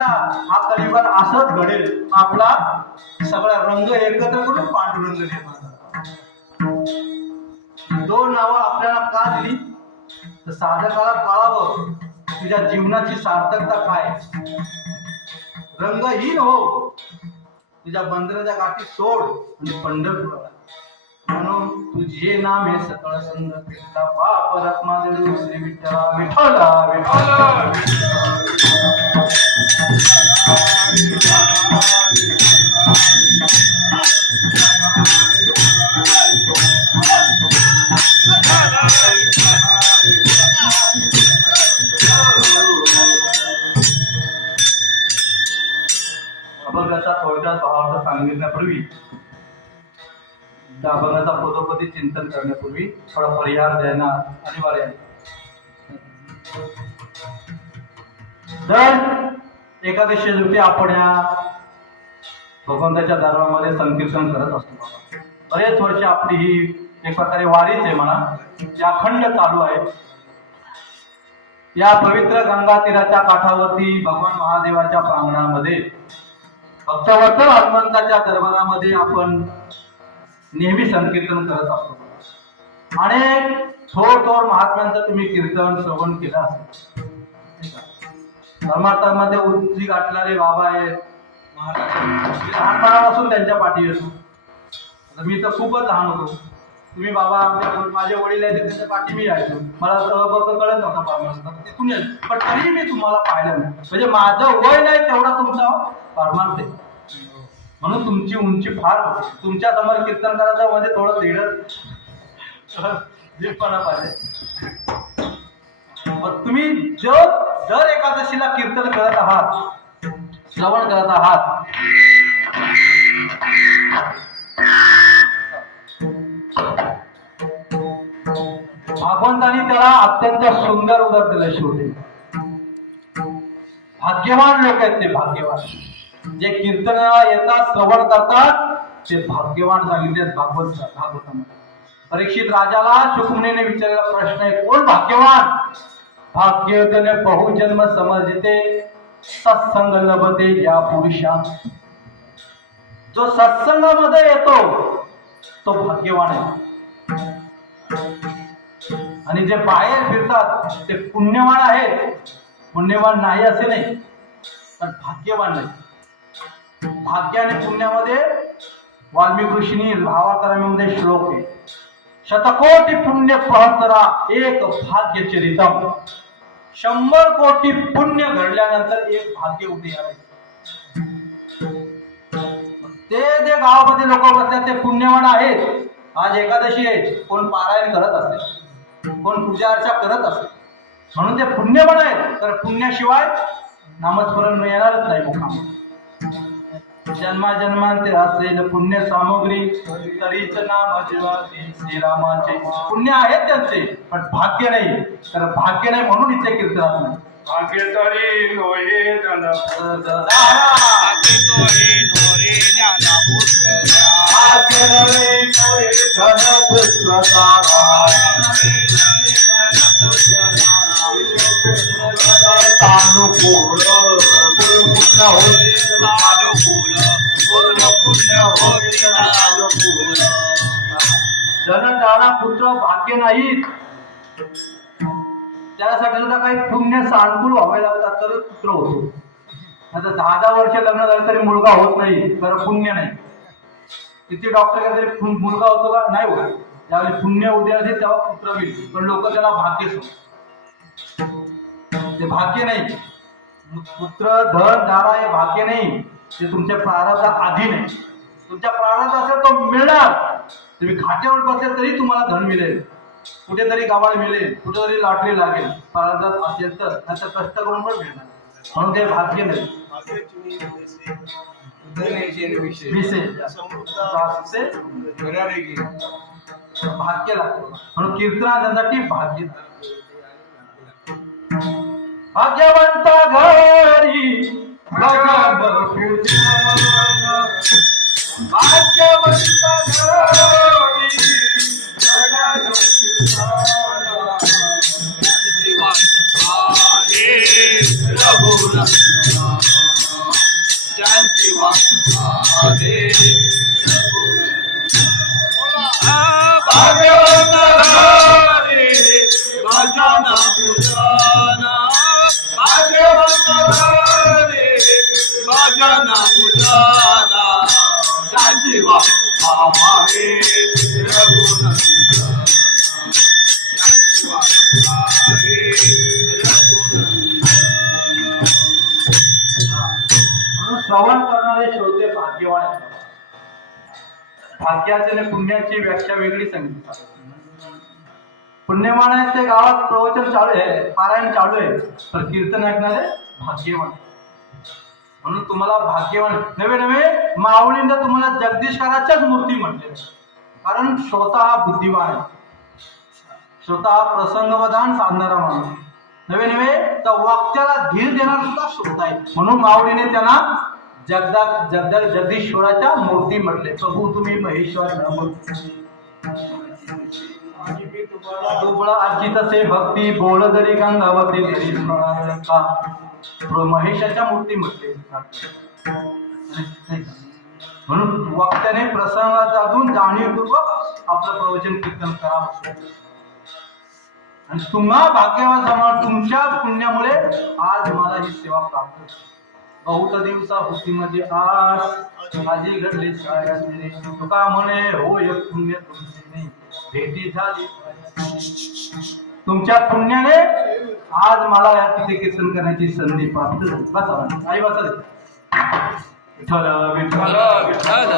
हा कलियुगात असंच घडेल, आपला सगळा रंग एकत्र करून पांडुरंग निर्माण झाला. दोन नावं आपल्याला का दिली तर साधकाला कळावं तुझ्या जीवनाची सार्थकता काय. रंगहीन हो, तुझ्या बंधनाच्या गाठी सोड आणि पंढरपुराला. म्हणून तुझे नाम हे सकळ संग कृष्णा बाप रत्मा देऊ श्री विठ्ठला विठ्ठला विठ्ठला. अभंगाचा थोडक्यात भावार्थ सांगितण्यापूर्वी, त्या अभंगाचा पदोपदी चिंतन करण्यापूर्वी थोडा परिहार देणं अनिवार्य आहे. तर एकादशी दिवशी आपण या भगवंताच्या दरबारामध्ये संकीर्तन करत असतो. बरेच वर्ष आपली ही एक प्रकारे वारीच आहे म्हणा, या अखंड चालू आहे. या पवित्र गंगा तीराच्या काठावरती भगवान महादेवाच्या प्रांगणामध्ये भक्तवत्सल हनुमंताच्या दरबारामध्ये आपण नेहमी संकीर्तन करत असतो. आणि थोर महात्म्यांचं तुम्ही कीर्तन श्रवण केलं असेल. धर्मार्थामध्ये उंची गाठणारे बाबा आहेत, लहानपणापासून त्यांच्या पाठी येतो. मी तर खूपच लहान होतो, तुम्ही बाबा माझे वडील आहेत त्यांच्या पाठी मी यायचो. मला सहभाग कळत नव्हता परमार्थ तिथून यायचो, पण तरीही मी तुम्हाला पाहिलं नाही. म्हणजे माझं वय नाही तेवढा तुमचा परमार्थ आहे. म्हणून तुमची उंची फार होती. तुमच्या समोर कीर्तन करायचं म्हणजे थोडं दीडपणा पाहिजे. तुम्ही जर एकादशीला कीर्तन करत आहात, श्रवण करत आहात, भगवंतांनी त्याला अत्यंत सुंदर उदर दिलं. शेवटी भाग्यवान लोक आहेत ते, भाग्यवान जे कीर्तनाला येतात, श्रवण करतात, ते भाग्यवान सांगितले भागवतामध्ये. परीक्षित राजाला शुकमुनीने विचारलेला प्रश्न आहे, कोण भाग्यवान? भाग्यवतने बहुजन्म समर्जिते सत्संग लभते या पुरुषा. जो सत्संगामध्ये येतो तो भाग्यवान आहे. आणि जे बाहेर फिरतात ते पुण्यवान आहेत. पुण्यवान नाही असे नाही, पण भाग्यवान नाही. भाग्य आणि पुण्यामध्ये वाल्मिकी ऋषींनी भावार्थामध्ये श्लोक आहे, शतकोटी पुण्य सहस्रा एक भाग्य चरितम. 100 कोटी पुण्य घडल्यानंतर एक भाग्य उदय आहे. ते जे गावामध्ये लोक बसतात ते पुण्यवान आहेत. आज एकादशी आहे, कोण पारायण करत असते, कोण पूजा अर्चा करत असते, म्हणून ते पुण्यवान आहेत. तर पुण्याशिवाय नामस्मरण येणारच नाही मुखामध्ये. जन्माजन्मांते असलेलं पुण्य सामग्री तरीच नाम जीवाती श्रीरामाचे. पुण्य आहेत त्यांचे, पण भाग्य नाही. तर भाग्य नाही म्हणून इथे कीर्तनात नाही. भाग्य तरी नोहे ज्ञानपुत्र जन जाणा पुत्र भाग्य नाही. त्यासाठी सुद्धा काही पुण्य सानुकूल व्हावे लागतात तर पुत्र होतो. आता 10 वर्ष लग्न झालं तरी मुलगा होत नाही, तर पुण्य नाही. किती डॉक्टर तरी मुलगा होतो का? नाही होत. त्यावेळी पुण्य उद्या असेल तेव्हा पुत्र होईल, पण लोक त्याला भाग्य समजतात. ते भाग्य नाही. पुत्र धन दारा हे भाग्य नाही, ते तुमच्या प्रारब्धा आधी नाही. तुमच्या प्रारब्ध असेल तो मिळणार. तुम्ही खात्यावर बसेल तरी तुम्हाला धन मिळेल, कुठेतरी गावाला मिळेल, कुठेतरी लॉटरी लागेल. प्रारब्धात असेल तर, नाहीतर कष्ट करून पण मिळणार. म्हणून ते भाग्य नाही. भाग्य लागतो. म्हणून कीर्तनासाठी भाग्य. भाग्यवंत घरी भाग्यवंत घरी आहे भाग्यवंत घरी माझ्या नापूजाना भाग्यवंत घरी माझ्या नापूजाना त्यांची वाट आहे रघुनंदन त्यांची वाट आहे रघुनंदन. म्हणून श्रवण करणारे श्रोते भाग्यवान आहेत. भाग्याची आणि पुण्याची व्याख्या वेगळी सांगितली. पुण्यवान आहेत ते गावात प्रवचन चालू आहे, पारायण चालू आहे, तर कीर्तन ऐकणारे भाग्यवान. म्हणून तुम्हाला भाग्यवान नवे नवे माऊलींना तुम्हाला जगदीश्वराच्याच मूर्ती म्हटले, कारण श्रोता हा बुद्धिवान आहे, श्रोता हा प्रसंगवधान साधणारा माणूस. नवे नवे तर वक्त्याला धीर देणारा सुद्धा श्रोता आहे. म्हणून माऊलीने त्यांना जगदीश्वराच्या मूर्ती म्हटले. प्रभू तुम्ही महेश्वर आजी तसे भक्ती बोल जरी गंगावती तरी महेशाच्या मूर्ती म्हटले. म्हणून वक्त्याने प्रसंगात साधून जाणीवपूर्वक आपलं प्रवचन कीर्तन करावं. आणि तुम्हा भाग्यवान समाज तुमच्या पुण्यामुळे आज मला ही सेवा प्राप्त होते. बहुत दिवसा होती माझी आस माझी घडली सायासरे तुका म्हणे होय पुण्य तुमचे भेटी झाली. तुमच्या पुण्याने आज मला या तिथे कीर्तन करण्याची संधी प्राप्त झाली. बसा आई बसा. विठ्ठल विठ्ठल विठ्ठल